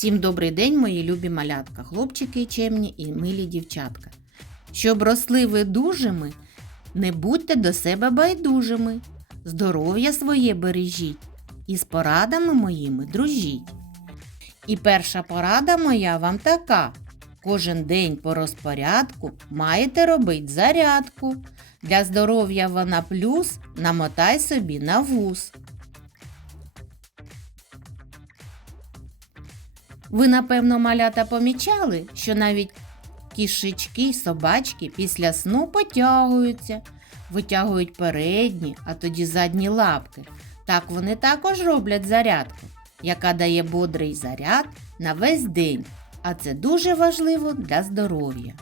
Всім добрий день, мої любі малятка, хлопчики чемні і милі дівчатка. Щоб росли ви дужими, не будьте до себе байдужими, здоров'я своє бережіть і з порадами моїми дружіть. І перша порада моя вам така. Кожен день по розпорядку маєте робити зарядку. Для здоров'я вона плюс, намотай собі на вуз. Ви, напевно, малята помічали, що навіть кішечки й собачки після сну потягуються, витягують передні, а тоді задні лапки. Так вони також роблять зарядку, яка дає бодрий заряд на весь день, а це дуже важливо для здоров'я.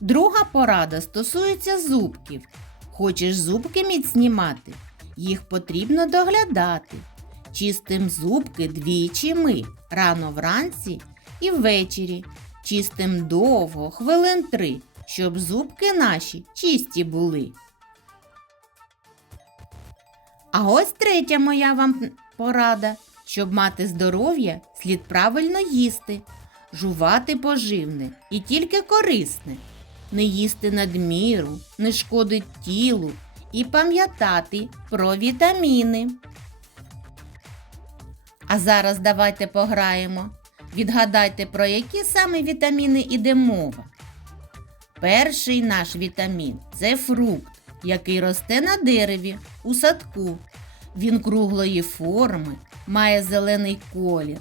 Друга порада стосується зубків. Хочеш зубки міцні мати? Їх потрібно доглядати. Чистим зубки двічі ми рано вранці і ввечері. Чистим довго, хвилин три, щоб зубки наші чисті були. А ось третя моя вам порада. Щоб мати здоров'я, слід правильно їсти, жувати поживне і тільки корисне, не їсти надміру, не шкодить тілу і пам'ятати про вітаміни. А зараз давайте пограємо. Відгадайте, про які саме вітаміни іде мова. Перший наш вітамін це фрукт, який росте на дереві у садку. Він круглої форми, має зелений колір.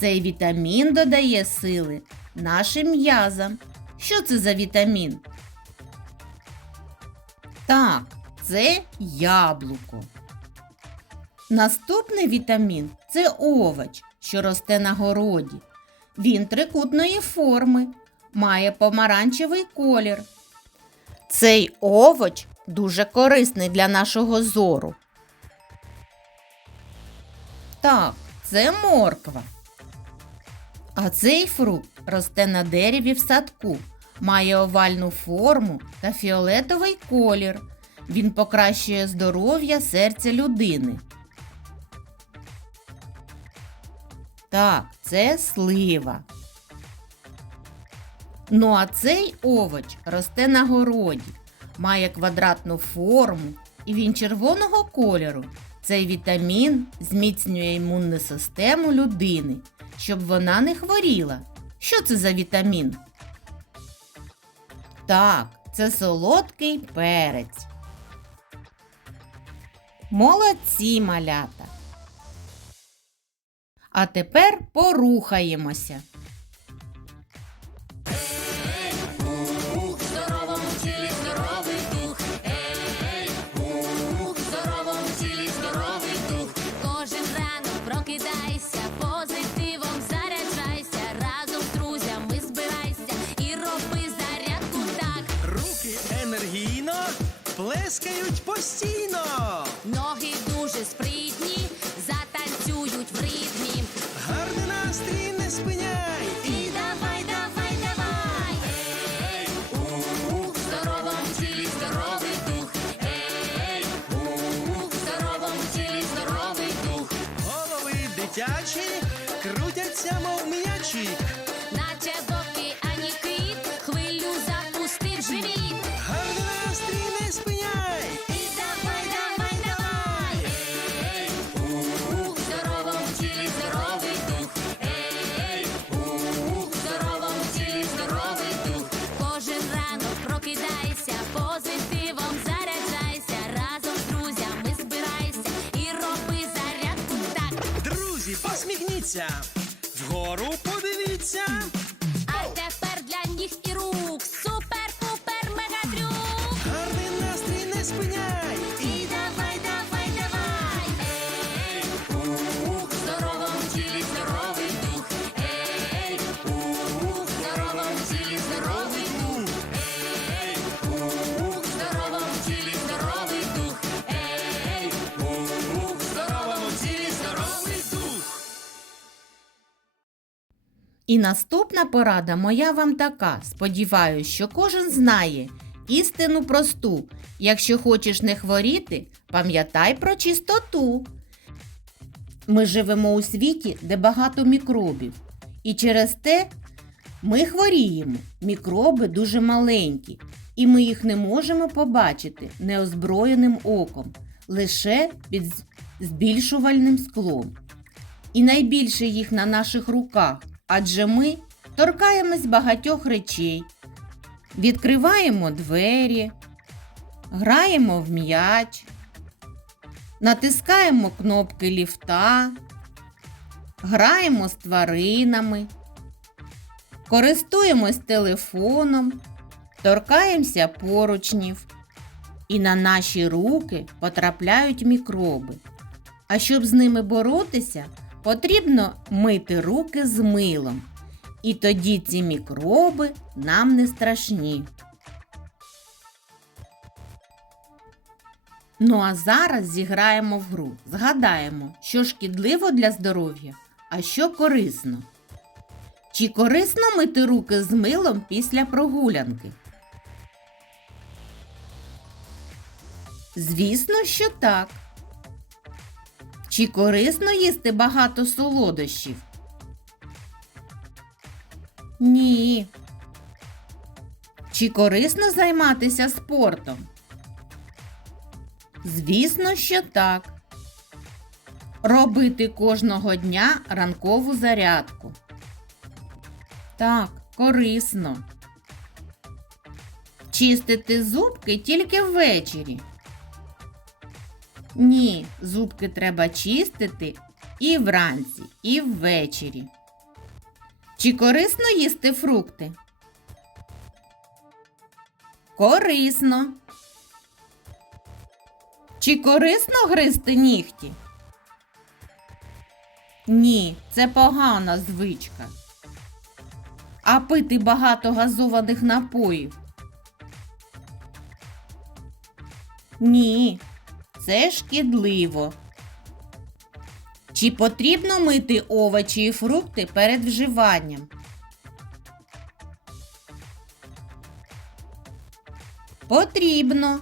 Цей вітамін додає сили нашим м'язам. Що це за вітамін? Так, це яблуко. Наступний вітамін це овоч, що росте на городі. Він трикутної форми, має помаранчевий колір. Цей овоч дуже корисний для нашого зору. Так, це морква. А цей фрукт росте на дереві в садку, має овальну форму та фіолетовий колір. Він покращує здоров'я серця людини. Так, це слива. Ну а цей овоч росте на городі, має квадратну форму і він червоного кольору. Цей вітамін зміцнює імунну систему людини, щоб вона не хворіла. Що це за вітамін? Так, це солодкий перець. Молодці малята. А тепер порухаємося. Ух, в здоровому здоровий дух. Ей, ух, в здоровому здоровий дух. Кожен ранок прокидайся, позитивом заряджайся. Разом з друзями збирайся і роби зарядку так. Руки енергійно плескають постійно. Ноги дуже спритні, затанцюють в ритмі. Настрій не спиняй. І давай, давай, давай. Ей, ух, в здоровому тілі здоровий дух. Ей, у в здоровому тілі здоровий дух. Голови дитячі Вгору І наступна порада моя вам така. Сподіваюсь, що кожен знає істину просту. Якщо хочеш не хворіти, пам'ятай про чистоту. Ми живемо у світі, де багато мікробів. І через те ми хворіємо. Мікроби дуже маленькі, і ми їх не можемо побачити неозброєним оком, лише під збільшувальним склом. І найбільше їх на наших руках, адже ми торкаємось багатьох речей, відкриваємо двері, граємо в м'яч, натискаємо кнопки ліфта, граємо з тваринами, користуємось телефоном, торкаємося поручнів. І на наші руки потрапляють мікроби. А щоб з ними боротися, потрібно мити руки з милом. І тоді ці мікроби нам не страшні. Ну а зараз зіграємо в гру. Згадаємо, що шкідливо для здоров'я, а що корисно. Чи корисно мити руки з милом після прогулянки? Звісно, що так. Чи корисно їсти багато солодощів? Ні. Чи корисно займатися спортом? Звісно, що так. Робити кожного дня ранкову зарядку. Так, корисно. Чистити зубки тільки ввечері. Ні, зубки треба чистити і вранці, і ввечері. Чи корисно їсти фрукти? Корисно. Чи корисно гризти нігті? Ні, це погана звичка. А пити багато газованих напоїв? Ні, це шкідливо. Чи потрібно мити овочі і фрукти перед вживанням? Потрібно.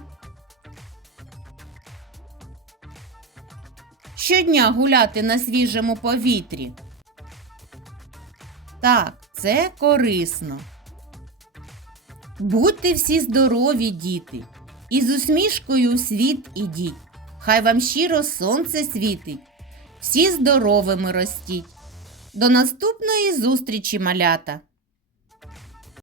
Щодня гуляти на свіжому повітрі. Так, це корисно. Будьте всі здорові, діти, і з усмішкою у світ ідіть. Хай вам щиро сонце світить, всі здоровими ростіть. До наступної зустрічі, малята!